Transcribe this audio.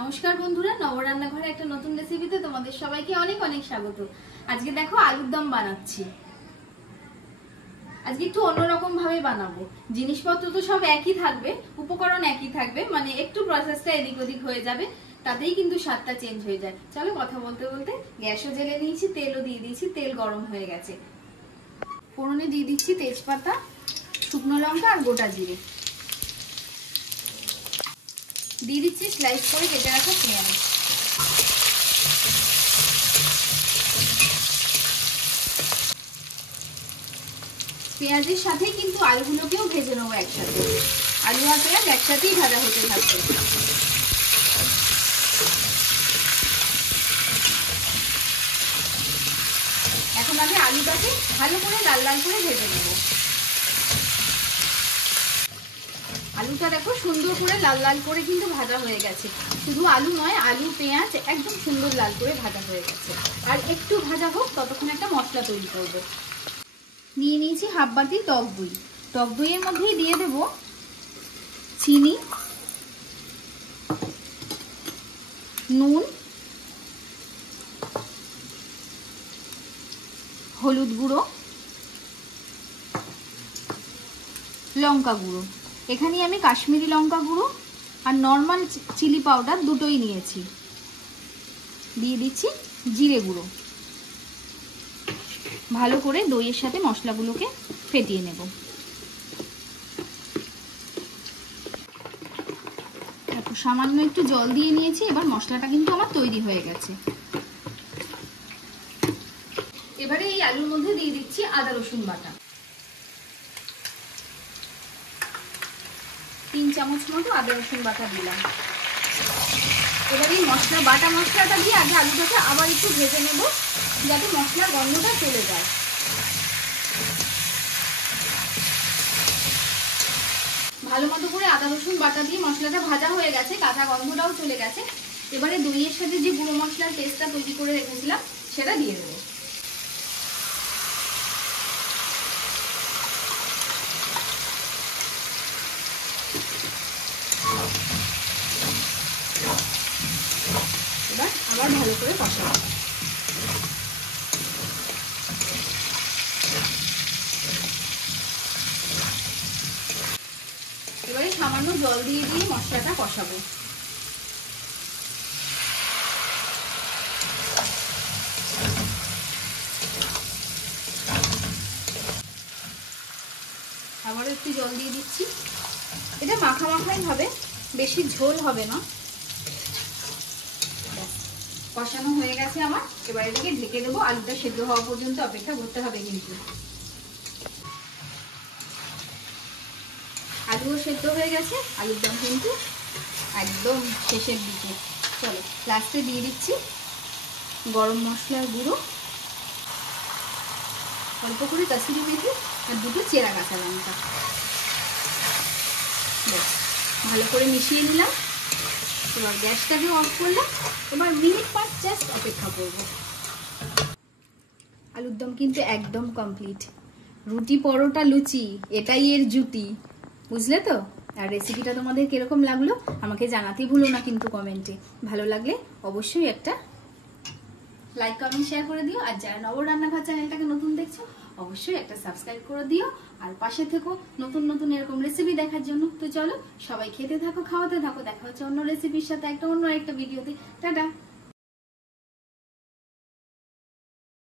নমস্কার বন্ধুরা, নবরান্নাঘরে একটা নতুন রেসিপিতে তোমাদের সবাইকে অনেক অনেক স্বাগত। আজকে দেখো আলুর দম বানাচ্ছি। আজকে একটু অন্যরকম ভাবে বানাবো। জিনিসপত্র তো সব একই থাকবে, উপকরণ একই থাকবে, মানে একটু প্রসেসটা এদিক ওদিক হয়ে যাবে, তাতেই কিন্তু স্বাদটা চেঞ্জ হয়ে যায়। চলো কথা বলতে বলতে গ্যাসও জ্বেলে নিয়েছি, তেলও দিয়ে দিয়েছি, তেল গরম হয়ে গেছে। ফোড়নে দিয়ে দিচ্ছি তেজপাতা, শুকনো লঙ্কা আর গোটা জিরে। দিয়ে দিচ্ছি স্লাইস করে কেটে রাখা পেঁয়াজ। পেঁয়াজের সাথে কিন্তু আলুগুলোকেও ভেজে নেবো একসাথে। আলু আর পেঁয়াজ একসাথেই ভাজা হতে থাকবে। এখন আমি আলুটাকে ভালো করে লাল লাল করে ভেজে নেব। আলুটা দেখো সুন্দর করে লাল লাল করে কিন্তু ভাজা হয়ে গেছে। শুধু আলু নয়, আলু পেঁয়াজ একদম সুন্দর লাল করে ভাজা হয়ে গেছে। আর একটু ভাজা হোক, ততক্ষণ একটা মশলা তৈরি করবো। নিয়ে নিয়েছি হাফ বাটি টক দই। টক দইয়ের মধ্যেই দিয়ে দেব চিনি, নুন, হলুদ গুঁড়ো, লঙ্কা গুঁড়ো। এখানে আমি কাশ্মীরি লঙ্কা গুঁড়ো আর নর্মাল চিলি পাউডার দুটোই নিয়েছি। দিয়ে দিচ্ছি জিরে গুঁড়ো। ভালো করে দইয়ের সাথে মশলাগুলোকে ফেটিয়ে নেব। সামান্য একটু জল দিয়ে নিয়েছি। এবার মশলাটা কিন্তু আমার তৈরি হয়ে গেছে। এবারে এই আলুর মধ্যে দিয়ে দিচ্ছি আদা রসুন বাটা। 3 চামচ মতো আদা রসুন বাটা দিলাম। এবার এই বাটা মশলাটা দিয়ে আগে আলুটাকে আবার একটু ভেজে নেব, যাতে মশলার গন্ধটা চলে যায়। ভালো মতো করে আদা রসুন বাটা দিয়ে মশলাটা ভাজা হয়ে গেছে, কাঁচা গন্ধটাও চলে গেছে। এবারে দইয়ের সাথে যে গুঁড়ো মশলার পেস্টটা তৈরি করে রেখেছিলাম সেটা দিয়ে দেবো। এবার আবার ভালো করে কষাবো। এবারে সামান্য জল দিয়ে মশলাটা কষাবো। আবারও একটু জল দিয়ে দিচ্ছি। এটা মাখা মাখাই হবে, বেশি ঝোল হবে না। কষানো হয়ে গেছে আমার। এবার এটাকে ঢেকে দেবো। আলুটা সেদ্ধ হওয়া পর্যন্ত অপেক্ষা করতে হবে। কিন্তু আলুও সেদ্ধ হয়ে গেছে, আলুর দম কিন্তু একদম শেষের দিকে। চলো লাস্টে দিয়ে দিচ্ছি গরম মশলার গুঁড়ো, অল্প করে কাসুরি মেথি আর 2টো চেরা কাঁচা লঙ্কা। ভালো করে মিশিয়ে নিলাম। এবার গ্যাসটাকে অফ করলাম। এবার মিনিট 5 জাস্ট অপেক্ষা করব। আলুর দম কিন্তু একদম কমপ্লিট। রুটি পরোটা লুচি এটাই এর জুতি, বুঝলে তো? আর রেসিপিটা তোমাদের কিরকম লাগলো আমাকে জানাতে ভুলো না কিন্তু কমেন্টে। ভালো লাগলে অবশ্যই একটা লাইক কমেন্ট শেয়ার করে দিও। আর যারা নবরান্নাঘর চ্যানেলটাকে নতুন দেখছো অবশ্যই একটা সাবস্ক্রাইব করে দিও। আর পাশে থেকো নতুন নতুন এরকম রেসিপি দেখার জন্য। তো চলো সবাই খেতে থাকো, খাওয়াতে থাকো। দেখা হচ্ছে অন্য রেসিপির সাথে অন্য একটা ভিডিওতে। টাটা।